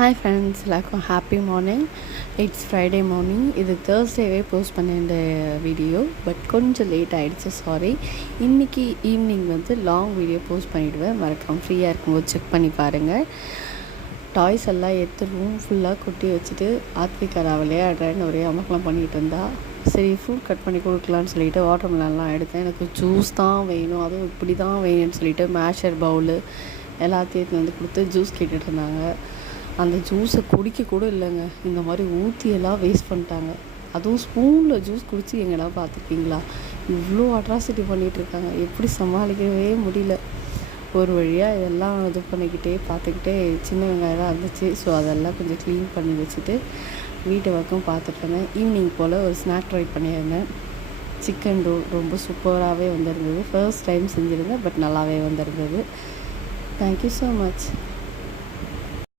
Hi friends, எல்லாருக்கும் happy morning. It's Friday morning. இது தேர்ஸ்டேவே post பண்ண இந்த வீடியோ, பட் கொஞ்சம் லேட் ஆகிடுச்சு, சாரி. இன்றைக்கி ஈவினிங் லாங் வீடியோ போஸ்ட் பண்ணிவிடுவேன். மறக்காமல் ஃப்ரீயாக இருக்கும்போது செக் பண்ணி பாருங்கள். டாய்ஸ் எல்லாம் எடுத்து ரூம் ஃபுல்லாக கொட்டி வச்சுட்டு ஆத்விகா விளையாடுறேன்னு ஒரே அமக்கெலாம் பண்ணிகிட்டு இருந்தா. சரி, ஃப்ரூட் கட் பண்ணி கொடுக்கலான்னு சொல்லிட்டு வாட்டர் மெலன்லாம் எடுத்தேன். எனக்கு ஜூஸ் தான் வேணும், அதுவும் இப்படி தான் வேணும்னு சொல்லிட்டு மேஷர் பவுலு எல்லாத்தையும் கொடுத்து ஜூஸ் கேட்டுட்டு இருந்தாங்க. அந்த ஜூஸை குடிக்க கூட இல்லைங்க, இந்த மாதிரி ஊற்றியெல்லாம் வேஸ்ட் பண்ணிட்டாங்க. அதுவும் ஸ்பூனில் ஜூஸ் குடித்து எங்கெல்லாம் பார்த்துருக்கீங்களா? இவ்வளோ அட்ராசிட்டி பண்ணிகிட்ருக்காங்க, எப்படி சமாளிக்கவே முடியல. ஒரு வழியாக இதெல்லாம் இது பண்ணிக்கிட்டே பார்த்துக்கிட்டே சின்ன வெங்காயம் இருந்துச்சு, ஸோ அதெல்லாம் கொஞ்சம் க்ளீன் பண்ணி வச்சுட்டு வீட்டு பக்கம் பார்த்துட்ருந்தேன். ஈவினிங் போல் ஒரு ஸ்நாக் ட்ரை பண்ணியிருந்தேன். சிக்கன் ரோல் ரொம்ப சூப்பராகவே வந்திருந்தது. ஃபர்ஸ்ட் டைம் செஞ்சுருந்தேன், பட் நல்லாவே வந்திருந்தது. Thank you so much.